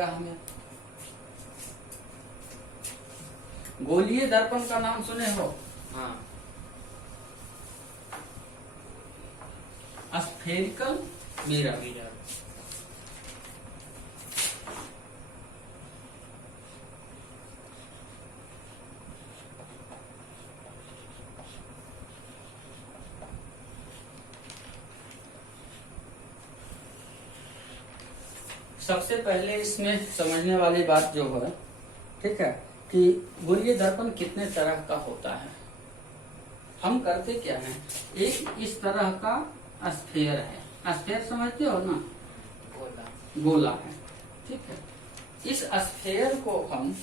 क्या हमें गोलीय दर्पण का नाम सुने हो? हाँ। Spherical mirror. सबसे पहले इसमें समझने वाली बात जो है, ठीक है, कि गोलीय दर्पण कितने तरह का होता है। हम करते क्या है, एक इस तरह का स्फेयर है, स्फेयर समझते हो ना, गोला है, ठीक है। इस स्फेयर को हम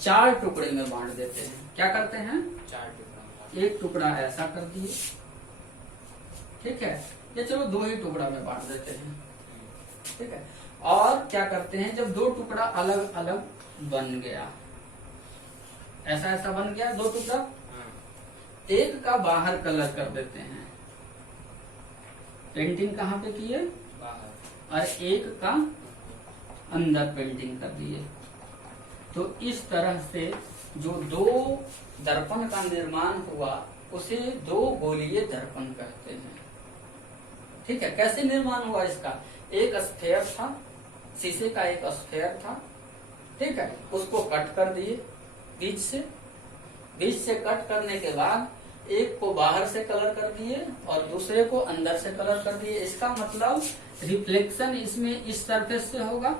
4 टुकड़े में बांट देते हैं। क्या करते हैं? 4 टुकड़ा। एक टुकड़ा ऐसा कर दिए, ठीक है, या चलो 2 ही टुकड़ा में बांट देते हैं, ठीक है। और क्या करते हैं, जब 2 टुकड़ा अलग अलग बन गया, ऐसा ऐसा बन गया 2 टुकड़ा, एक का बाहर कलर कर देते हैं, पेंटिंग कहाँ पे किए? बाहर। और एक का अंदर पेंटिंग कर दिए। तो इस तरह से जो 2 दर्पण का निर्माण हुआ उसे 2 गोलीय दर्पण कहते हैं, ठीक है। कैसे निर्माण हुआ इसका? एक स्फेयर था, शीशे का एक स्फेयर था, ठीक है, उसको कट कर दिए बीच से कट करने के बाद एक को बाहर से कलर कर दिए और दूसरे को अंदर से कलर कर दिए। इसका मतलब रिफ्लेक्शन इसमें इस सरफेस से होगा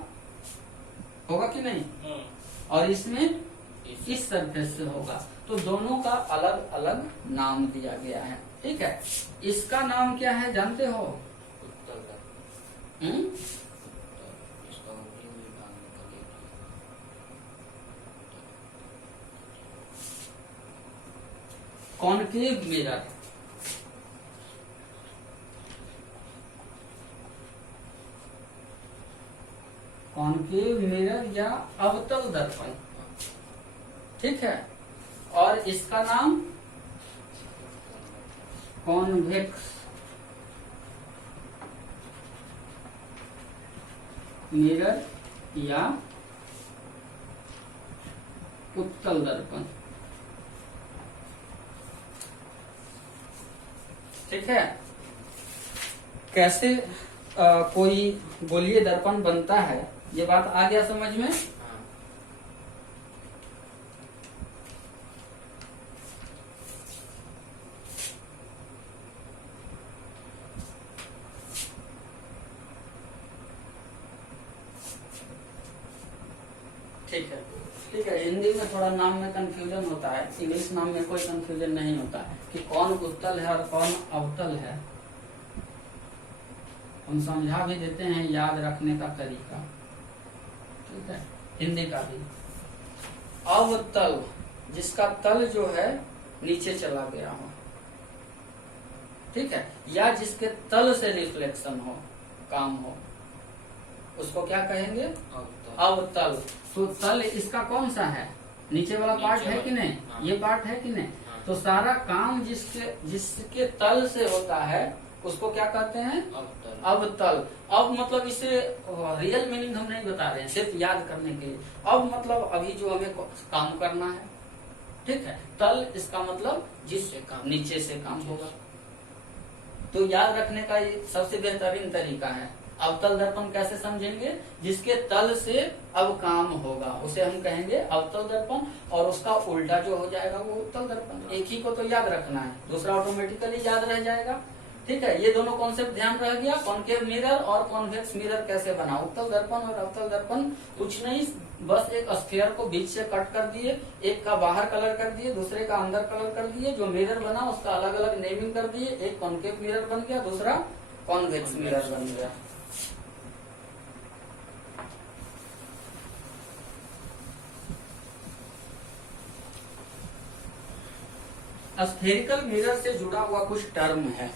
कि नहीं, और इसमें इस सरफेस से होगा। तो दोनों का अलग अलग नाम दिया गया है, ठीक है। इसका नाम क्या है जानते हो? Concave mirror. कॉनकेव मिरर या अवतल दर्पण, ठीक है। और इसका नाम कॉन्वेक्स मिरर या उत्तल दर्पण, ठीक है। कैसे कोई गोलीय दर्पण बनता है, ये बात आ गया समझ में? ठीक है, ठीक है। हिंदी में थोड़ा नाम में कंफ्यूजन होता है, इंग्लिश नाम में कोई कंफ्यूजन नहीं होता है कि कौन उत्तल है और कौन अवतल है। हम समझा भी देते हैं, याद रखने का तरीका, ठीक है, हिंदी का भी। अवतल, जिसका तल जो है नीचे चला गया हो, ठीक है, या जिसके तल से रिफ्लेक्शन हो, काम हो, उसको क्या कहेंगे? अवतल। तो तल इसका कौन सा है? नीचे वाला पार्ट है कि नहीं? हाँ। ये पार्ट है कि नहीं? हाँ। तो सारा काम जिसके तल से होता है उसको क्या कहते हैं? अवतल। अब मतलब इसे रियल मीनिंग हम नहीं बता रहे हैं, सिर्फ याद करने के लिए। अब मतलब अभी जो हमें काम करना है, ठीक है, तल इसका मतलब जिससे काम, नीचे से काम होगा। तो याद रखने का ये सबसे बेहतरीन तरीका है। अवतल दर्पण कैसे समझेंगे? जिसके तल से अब काम होगा उसे हम कहेंगे अवतल दर्पण, और उसका उल्टा जो हो जाएगा वो उत्तल दर्पण। एक ही को तो याद रखना है, दूसरा ऑटोमेटिकली याद रह जाएगा, ठीक है। ये दोनों कॉन्सेप्ट ध्यान रह गया। कॉनकेव मिरर और कॉन्वेक्स मिरर कैसे बना, उत्तल दर्पण और अवतल दर्पण। कुछ नहीं, बस एक स्फीयर को बीच से कट कर दिए, एक का बाहर कलर कर दिए, दूसरे का अंदर कलर कर दिए, जो मिरर बना उसका अलग अलग नेमिंग कर दिए। एक कॉनकेव मिरर बन गया, दूसरा कॉन्वेक्स मिरर बन गया। स्फेरिकल मिरर से जुड़ा हुआ कुछ टर्म है,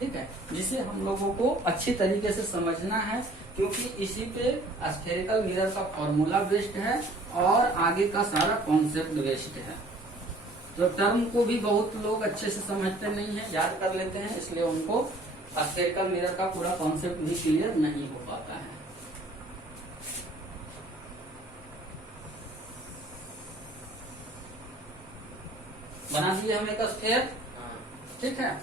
ठीक है, जिसे हम लोगों को अच्छी तरीके से समझना है, क्योंकि इसी पे स्फेरिकल मिरर का फॉर्मूला बेस्ड है और आगे का सारा कॉन्सेप्ट बेस्ड है। तो टर्म को भी बहुत लोग अच्छे से समझते नहीं है, याद कर लेते हैं, इसलिए उनको स्फेरिकल मिरर का पूरा कॉन्सेप्ट भी क्लियर नहीं हो पाता है। बना दिए हम एक स्फीयर, हाँ, ठीक है।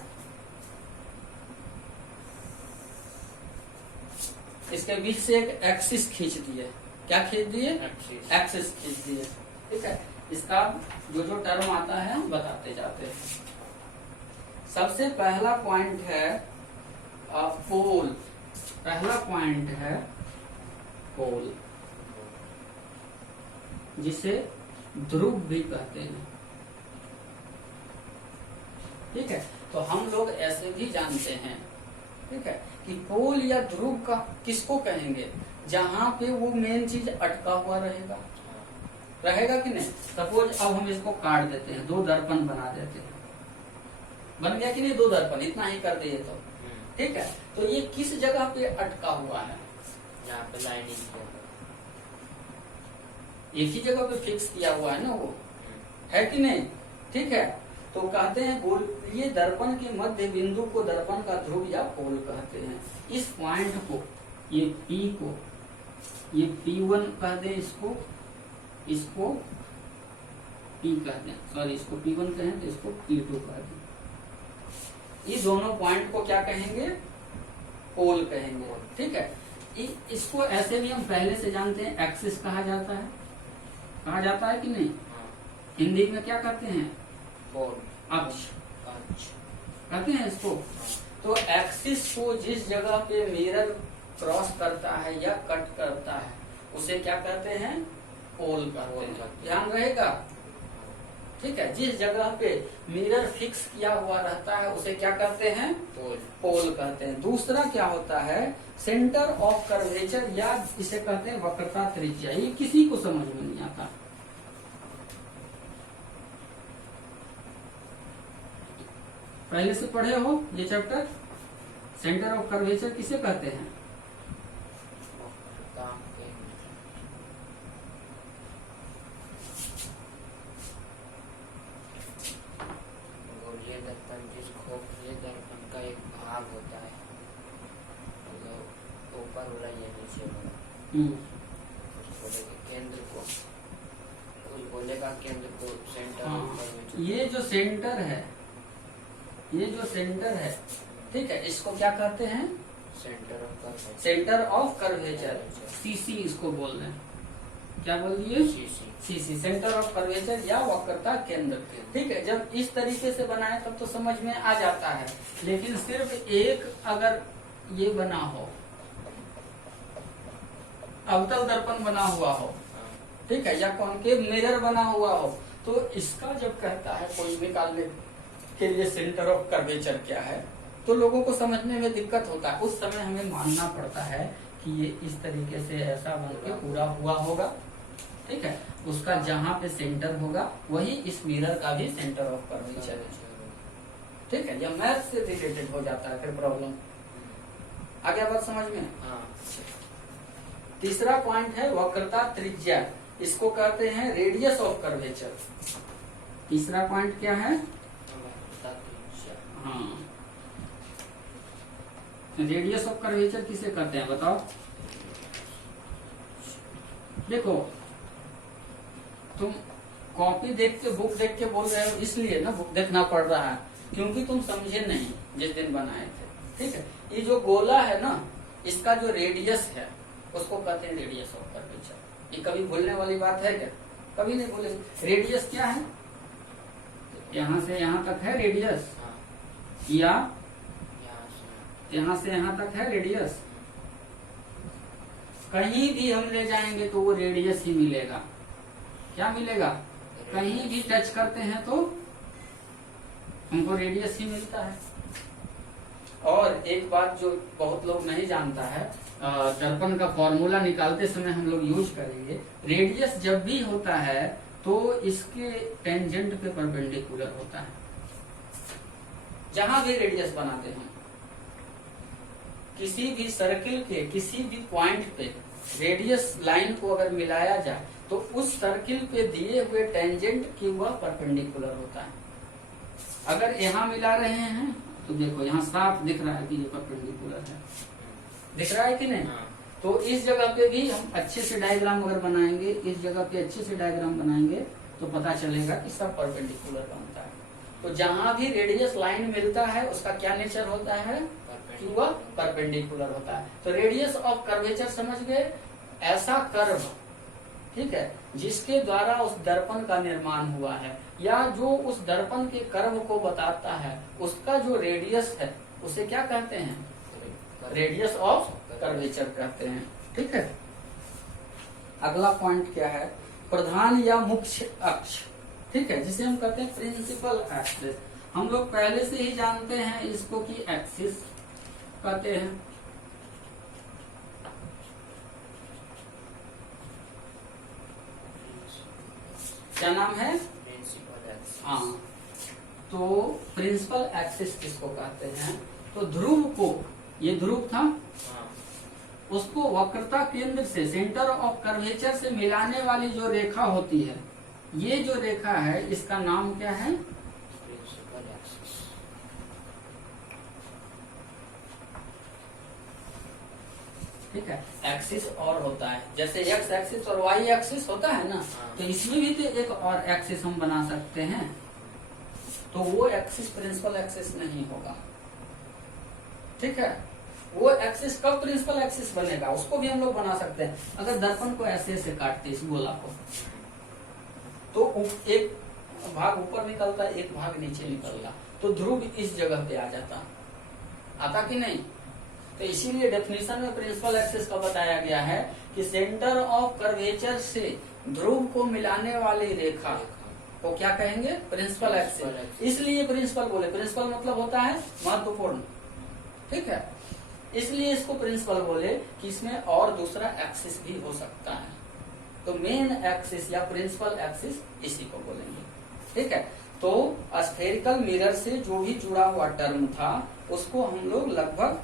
इसके बीच से एक एक्सिस खींच दिए, क्या खींच दिए, एक्सिस, एक्सिस खींच दिए, ठीक है। इसका जो जो टर्म आता है हम बताते जाते हैं। सबसे पहला पॉइंट है पोल, पहला पॉइंट है पोल, जिसे ध्रुव भी कहते हैं, ठीक है। तो हम लोग ऐसे भी जानते हैं, ठीक है, कि पोल या ध्रुव का किसको कहेंगे, जहां पे वो मेन चीज अटका हुआ रहेगा, रहेगा कि नहीं। सपोज अब हम इसको काट देते हैं, दो दर्पण बना देते हैं, बन गया कि नहीं, दो दर्पण, इतना ही कर दिए तो, ठीक है। तो ये किस जगह पे अटका हुआ है, यहाँ पे लाइनिंग एक ही जगह पे फिक्स किया हुआ है ना वो, है कि नहीं, ठीक है। तो कहते हैं गोल, ये दर्पण के मध्य बिंदु को दर्पण का ध्रुव या पोल कहते हैं। इस पॉइंट को, ये P को, ये P1 कह दें, इसको P कह दें, सॉरी इसको P1 कहें तो इसको P2 कह दें। ये दोनों पॉइंट को क्या कहेंगे, पोल कहेंगे, ठीक है। इसको ऐसे भी हम पहले से जानते हैं, एक्सिस कहा जाता है, कहा जाता है कि नहीं, हिंदी में क्या कहते हैं, पोल, अक्ष कहते हैं इसको। तो एक्सिस को जिस जगह पे मिरर क्रॉस करता है या कट करता है उसे क्या कहते हैं, पोल कहते हैं, ध्यान रहेगा, ठीक है। जिस जगह पे मिरर फिक्स किया हुआ रहता है उसे क्या कहते हैं, पोल, पोल कहते हैं। दूसरा क्या होता है, सेंटर ऑफ कर्वेचर, या इसे कहते हैं वक्रता त्रिज्या। ये किसी को समझ में नहीं आता, पहले से पढ़े हो ये चैप्टर, सेंटर ऑफ कर्वेचर किसे कहते हैं, गोलीय दर्पण, जिस खोखले दर्पण का एक भाग होता है, मतलब ऊपर वाला या नीचे वाला, उस गोले के केंद्र को, उस गोले का केंद्र को सेंटर ऑफ कर्वेचर, ये जो सेंटर है, ये जो सेंटर है, ठीक है, इसको क्या कहते हैं, centre of curvature, centre of curvature, CC इसको बोल रहे हैं, क्या बोल दिए, सीसी, सेंटर ऑफ कर्वेचर या वक्रता केंद्र, ठीक है। जब इस तरीके से बनाए तब तो समझ में आ जाता है, लेकिन सिर्फ एक अगर ये बना हो, अवतल दर्पण बना हुआ हो, ठीक है, या कॉनकेव मिरर बना हुआ हो, तो इसका जब कहता है कोई निकालने के लिए सेंटर ऑफ कर्वेचर क्या है, तो लोगों को समझने में दिक्कत होता है। उस समय हमें मानना पड़ता है कि ये इस तरीके से ऐसा बन के पूरा हुआ होगा, ठीक है। उसका जहां पे सेंटर होगा वही इस मिरर का भी सेंटर ऑफ कर्वेचर है, ठीक है। यह मैथ से रिलेटेड हो जाता है फिर प्रॉब्लम, आगे बात समझ में। तीसरा पॉइंट है वक्रता त्रिज्या, इसको कहते हैं रेडियस ऑफ कर्वेचर। तीसरा पॉइंट क्या है, हाँ, रेडियस ऑफ कर्वेचर किसे कहते हैं बताओ। देखो तुम कॉपी देख के, बुक देख के बोल रहे हो, इसलिए ना बुक देखना पड़ रहा है, क्योंकि तुम समझे नहीं जिस दिन बनाए थे, ठीक है। ये जो गोला है ना, इसका जो रेडियस है उसको कहते हैं रेडियस ऑफ कर्वेचर। ये कभी भूलने वाली बात है क्या, कभी नहीं भूलेंगे। रेडियस क्या है, यहाँ से यहाँ तक है रेडियस, या यहाँ से यहाँ तक है रेडियस, कहीं भी हम ले जाएंगे तो वो रेडियस ही मिलेगा। क्या मिलेगा, कहीं भी टच करते हैं तो हमको रेडियस ही मिलता है। और एक बात जो बहुत लोग नहीं जानता है, दर्पण का फॉर्मूला निकालते समय हम लोग यूज करेंगे, रेडियस जब भी होता है तो इसके टेंजेंट पे परपेंडिकुलर होता है। जहां भी रेडियस बनाते हैं, किसी भी सर्किल के किसी भी पॉइंट पे रेडियस लाइन को अगर मिलाया जाए तो उस सर्किल पे दिए हुए टेंजेंट की वह परपेंडिकुलर होता है। अगर यहाँ मिला रहे हैं तो देखो यहाँ साफ दिख रहा है कि ये परपेंडिकुलर है, दिख रहा है कि नहीं। तो इस जगह पे भी हम अच्छे से डायग्राम अगर बनाएंगे, इस जगह पे अच्छे से डायग्राम बनाएंगे तो पता चलेगा कि सब परपेंडिकुलर बनता है। तो जहां भी रेडियस लाइन मिलता है उसका क्या नेचर होता है कि वह परपेंडिकुलर होता है। तो रेडियस ऑफ कर्वेचर समझ गए, ऐसा कर्व, ठीक है, जिसके द्वारा उस दर्पण का निर्माण हुआ है या जो उस दर्पण के कर्व को बताता है उसका जो रेडियस है उसे क्या कहते हैं, रेडियस ऑफ कर्वेचर कहते हैं। ठीक है, अगला पॉइंट क्या है, प्रधान या मुख्य अक्ष, ठीक है, जिसे हम कहते हैं प्रिंसिपल एक्सिस। हम लोग पहले से ही जानते हैं इसको कि एक्सिस कहते हैं। क्या नाम है, प्रिंसिपल एक्सिस। हाँ, तो प्रिंसिपल एक्सिस किसको कहते हैं, तो ध्रुव को, ये ध्रुव था, हाँ, उसको वक्रता केंद्र से, सेंटर ऑफ कर्वेचर से मिलाने वाली जो रेखा होती है, ये जो रेखा है इसका नाम क्या है, प्रिंसिपल एक्सिस। ठीक है। एक्सिस और होता है, जैसे एक्स एक्सिस और वाई एक्सिस होता है ना, तो इसमें भी तो एक और एक्सिस हम बना सकते हैं, तो वो एक्सिस प्रिंसिपल एक्सिस नहीं होगा। ठीक है, वो एक्सिस कब प्रिंसिपल एक्सिस बनेगा, उसको भी हम लोग बना सकते हैं। अगर दर्पण को ऐसे ऐसे काटते इस गोला को, तो एक भाग ऊपर निकलता, एक भाग नीचे निकलता, तो ध्रुव इस जगह पे आ जाता, आता कि नहीं। तो इसीलिए डेफिनेशन में प्रिंसिपल एक्सिस का बताया गया है कि सेंटर ऑफ कर्वेचर से ध्रुव को मिलाने वाली रेखा को क्या कहेंगे, प्रिंसिपल एक्सिस। इसलिए प्रिंसिपल बोले, प्रिंसिपल मतलब होता है महत्वपूर्ण, ठीक है, इसलिए इसको प्रिंसिपल बोले कि इसमें और दूसरा एक्सिस भी हो सकता है, तो मेन एक्सिस या प्रिंसिपल एक्सिस इसी को बोलेंगे। ठीक है, तो स्फेरिकल मिरर से जो भी जुड़ा हुआ टर्म था उसको हम लोग लगभग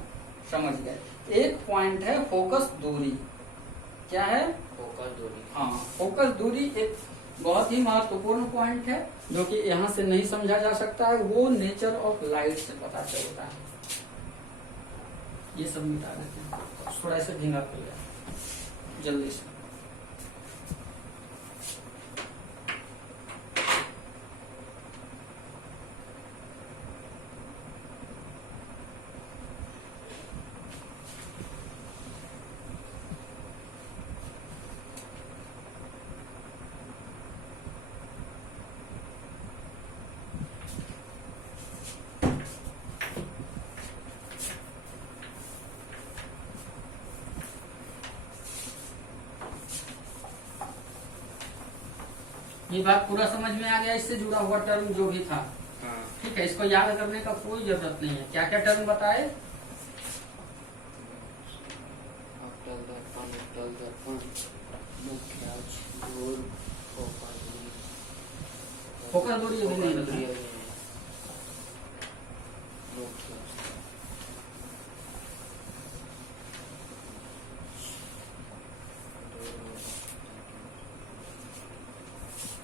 समझ गए। एक पॉइंट है फोकस दूरी, क्या है, फोकस दूरी। हाँ, फोकस दूरी एक बहुत ही महत्वपूर्ण पॉइंट है जो कि यहाँ से नहीं समझा जा सकता है, वो नेचर ऑफ लाइट से पता चलता है। ये सब मिटा देते हैं, थोड़ा सा धीमा कर जाए जल्दी से। ये बात पूरा समझ में आ गया, इससे जुड़ा हुआ टर्म जो भी था। हाँ। ठीक है, इसको याद करने का कोई जरूरत नहीं है। क्या क्या टर्म बताए, अवतल दर्पण, उत्तल दर्पण, मुख्य अक्ष, ध्रुव, फोकस दूरी। फोकस दूरी अभी नहीं फोकस दूरी बताया। अभी नहीं। मुख्य अक्ष।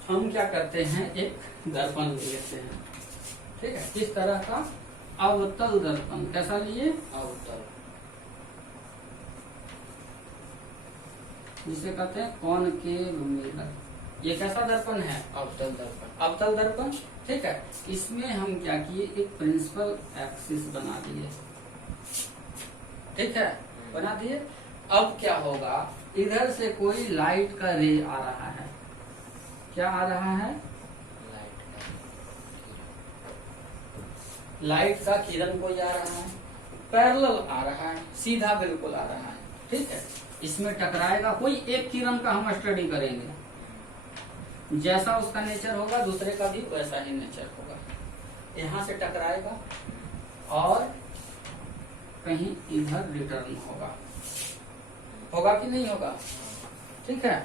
हम क्या करते हैं, एक दर्पण ले लेते हैं, ठीक है, किस तरह का, अवतल दर्पण। कैसा लिए, अवतल। जिसे कहते हैं कॉनकेव मिरर। ये कैसा दर्पण है, अवतल दर्पण। अवतल दर्पण। ठीक है, इसमें हम क्या किए, एक प्रिंसिपल एक्सिस बना दिए, ठीक है, बना दिए। अब क्या होगा, इधर से कोई लाइट का रे आ रहा है, क्या आ रहा है, लाइट का किरण कोई आ रहा है, पैरेलल आ रहा है, सीधा बिल्कुल आ रहा है। ठीक है, इसमें टकराएगा कोई एक किरण का, हम स्टडी करेंगे, जैसा उसका नेचर होगा दूसरे का भी वैसा ही नेचर होगा। यहाँ से टकराएगा और कहीं इधर रिटर्न होगा, होगा कि नहीं होगा, ठीक है।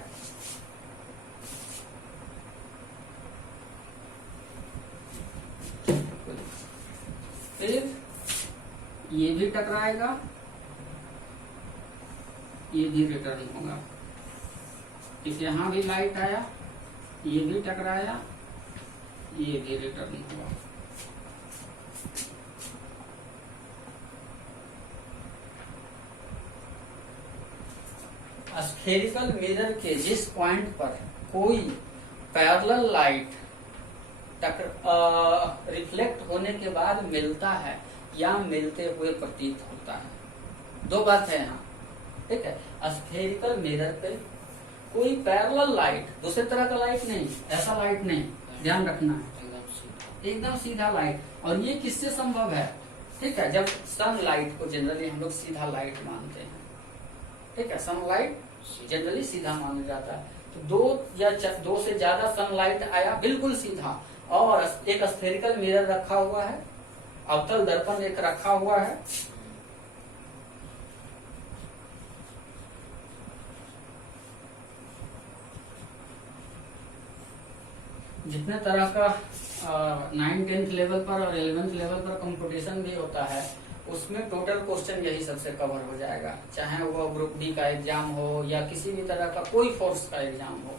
फिर ये भी टकराएगा, ये भी रिटर्न होगा। इस यहाँ भी लाइट आया, ये भी टकराया, ये भी रिटर्न हुआ। स्फेरिकल मिरर के जिस पॉइंट पर कोई पैरेलल लाइट रिफ्लेक्ट होने के बाद मिलता है या मिलते हुए प्रतीत होता है। दो बात है यहाँ, ठीक है। स्फेरिकल मिरर पे कोई पैरेलल लाइट, दूसरे तरह का लाइट नहीं, ऐसा लाइट नहीं, ध्यान रखना है, एकदम सीधा लाइट। और ये किससे संभव है, ठीक है, जब सनलाइट को जनरली हम लोग सीधा लाइट मानते हैं, ठीक है, सनलाइट जनरली सीधा माना जाता है। तो दो से ज्यादा सनलाइट आया बिल्कुल सीधा, और एक स्फेरिकल मिरर रखा हुआ है, अवतल दर्पण एक रखा हुआ है, जितने तरह का 9th-10th लेवल पर और 11th लेवल पर कंपटीशन भी होता है, उसमें टोटल क्वेश्चन यही सबसे कवर हो जाएगा, चाहे वो ग्रुप डी का एग्जाम हो या किसी भी तरह का कोई फोर्स का एग्जाम हो,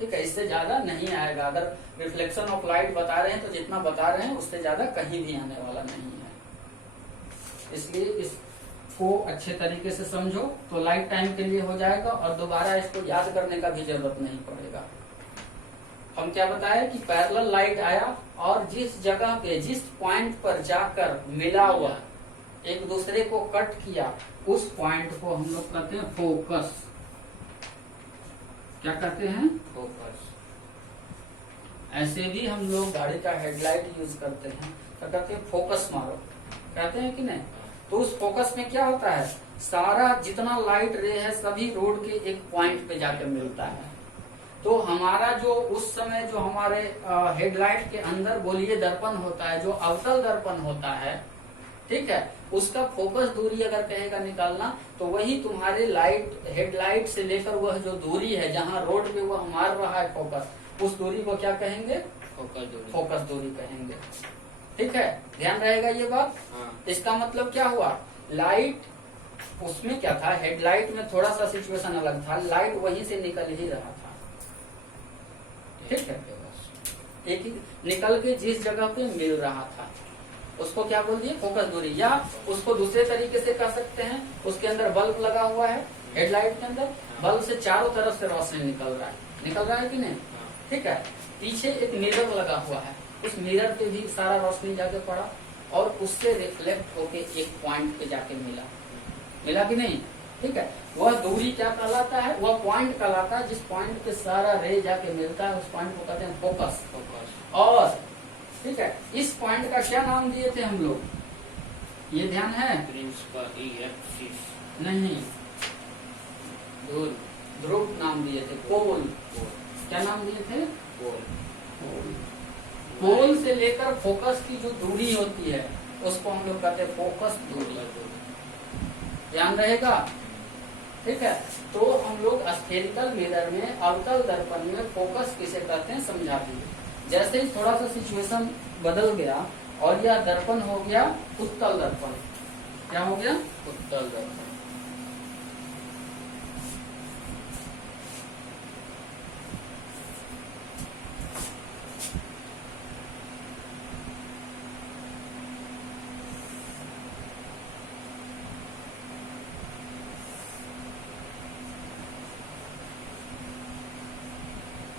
ठीक है। इससे ज्यादा नहीं आएगा। अगर रिफ्लेक्शन ऑफ लाइट बता रहे हैं तो जितना बता रहे हैं उससे ज्यादा कहीं भी आने वाला नहीं है। इसलिए इसको अच्छे तरीके से समझो तो लाइफ टाइम के लिए हो जाएगा, और दोबारा इसको याद करने का भी जरूरत नहीं पड़ेगा। हम क्या बताए कि पैरेलल लाइट आया और जिस जगह पे, जिस पॉइंट पर जाकर मिला हुआ, एक दूसरे को कट किया, उस पॉइंट को हम लोग कहते हैं फोकस। क्या कहते हैं, फोकस। ऐसे भी हम लोग गाड़ी का हेडलाइट यूज करते हैं तो कहते हैं फोकस मारो, कहते हैं कि नहीं। तो उस फोकस में क्या होता है, सारा जितना लाइट रे है सभी रोड के एक पॉइंट पे जाकर मिलता है। तो हमारा जो उस समय जो हमारे हेडलाइट के अंदर गोलीय दर्पण होता है, जो अवतल दर्पण होता है, ठीक है, उसका फोकस दूरी अगर कहेगा निकालना तो वही तुम्हारे लाइट, हेडलाइट से लेकर वह जो दूरी है जहाँ रोड पे वह मार रहा है फोकस, उस दूरी को क्या कहेंगे, फोकस दूरी कहेंगे, ठीक है। ध्यान रहेगा ये बात। हाँ। इसका मतलब क्या हुआ, लाइट उसमें क्या था, हेडलाइट में थोड़ा सा सिचुएशन अलग था, लाइट वहीं से निकल ही रहा था, ठीक है, एक ही निकल के जिस जगह पे मिल रहा था उसको क्या बोल दिए, फोकस दूरी। या उसको दूसरे तरीके से कह सकते हैं, उसके अंदर बल्ब लगा हुआ है, हेडलाइट के अंदर बल्ब से चारों तरफ से रोशनी निकल रहा है कि नहीं, ठीक है। पीछे एक मिरर लगा हुआ है, उस मिरर पे भी सारा रोशनी जाके पड़ा और उससे रिफ्लेक्ट होके एक पॉइंट पे जाके मिला कि नहीं, ठीक है। वह दूरी क्या कहलाता है, वह पॉइंट कहलाता है जिस पॉइंट पे सारा रे जाके मिलता है, उस पॉइंट को कहते हैं फोकस। और ठीक है, इस पॉइंट का क्या नाम दिए थे हम लोग, ये ध्यान है, नहीं, ध्रुव नाम दिए थे, पोल, क्या नाम दिए थे, पोल से लेकर फोकस की जो दूरी होती है उसको हम लोग कहते हैं फोकस दूरी, ध्यान रहेगा, ठीक है। तो हम लोग स्फेरिकल मिरर में, अवतल दर्पण में फोकस किसे कहते हैं समझा दिए। जैसे ही थोड़ा सा सिचुएशन बदल गया और यह दर्पण हो गया उत्तल दर्पण, क्या हो गया, उत्तल दर्पण।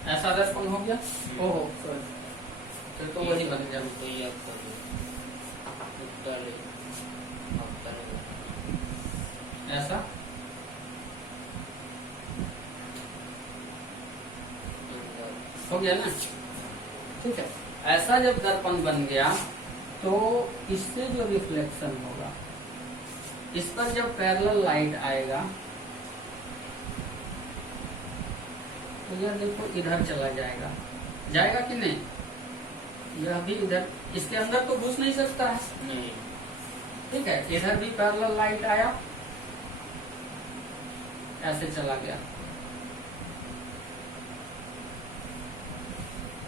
ऐसा दर्पण हो गया, ओहो सॉरी, फिर तो वही बन गया, ऐसा हो गया ना, ठीक है। ऐसा जब दर्पण बन गया तो इससे जो रिफ्लेक्शन होगा, इस पर जब पैरेलल लाइट आएगा तो यह देखो इधर चला जाएगा, जाएगा कि नहीं, यह भी इधर, इसके अंदर तो घुस नहीं सकता है, नहीं, ठीक है। इधर भी पैरेलल लाइट आया, ऐसे चला गया,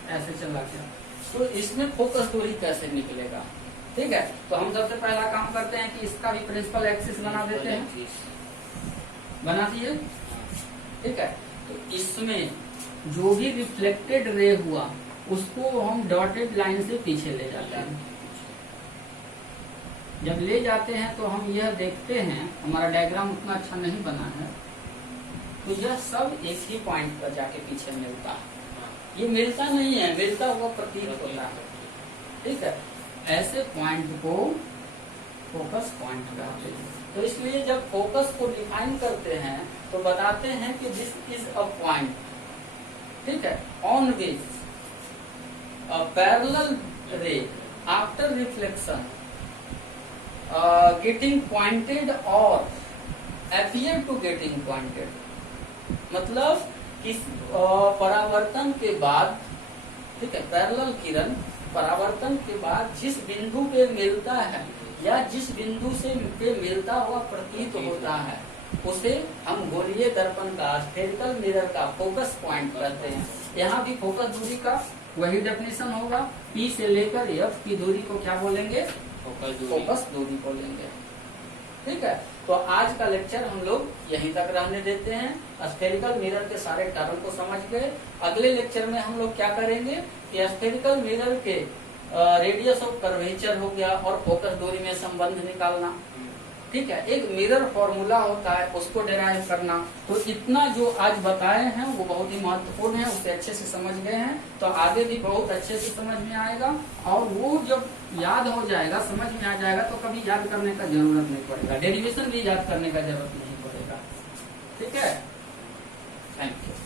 ऐसे चला गया, तो इसमें फोकस दूरी कैसे निकलेगा, ठीक है। तो हम सबसे पहला काम करते हैं कि इसका भी प्रिंसिपल एक्सिस बना देते हैं, बना दिए, ठीक है। तो इसमें जो भी रिफ्लेक्टेड रे हुआ उसको हम डॉटेड लाइन से पीछे ले जाते हैं। जब ले जाते हैं तो हम यह देखते हैं, हमारा डायग्राम उतना अच्छा नहीं बना है, तो यह सब एक ही पॉइंट पर जाके पीछे मिलता है, ये मिलता नहीं है, मिलता हुआ प्रतीत होता है। ठीक है, ऐसे पॉइंट को फोकस पॉइंट कहते हैं। तो इसलिए जब फोकस को डिफाइन करते हैं तो बताते हैं कि दिस इज अ पॉइंट, ठीक है, ऑन विच अ पैरेलल रे आफ्टर रिफ्लेक्शन गेटिंग पॉइंटेड और appear टू गेटिंग पॉइंटेड। मतलब किस परावर्तन के बाद, ठीक है, पैरेलल किरण परावर्तन के बाद जिस बिंदु पे मिलता है या जिस बिंदु से पे मिलता हुआ प्रतीत होता है उसे हम गोलीय दर्पण का, स्फेरिकल मिरर का फोकस पॉइंट कहते हैं। यहाँ भी फोकस दूरी का वही डेफिनेशन होगा, P से लेकर F की दूरी को क्या बोलेंगे? फोकस दूरी बोलेंगे। ठीक है, तो आज का लेक्चर हम लोग यहीं तक रहने देते हैं। स्फेरिकल मिरर के सारे टर्म को समझ गए। अगले लेक्चर में हम लोग क्या करेंगे कि स्फेरिकल मिरर के रेडियस ऑफ कर्वेचर हो गया और फोकस दूरी में संबंध निकालना। ठीक है, एक मिरर फॉर्मूला होता है उसको डिराइव करना। तो इतना जो आज बताए हैं वो बहुत ही महत्वपूर्ण है, उसे अच्छे से समझ गए हैं तो आगे भी बहुत अच्छे से समझ में आएगा। और वो जब याद हो जाएगा, समझ में आ जाएगा तो कभी याद करने का जरूरत नहीं पड़ेगा, डेरिवेशन भी याद करने का जरूरत नहीं पड़ेगा। ठीक है, थैंक यू।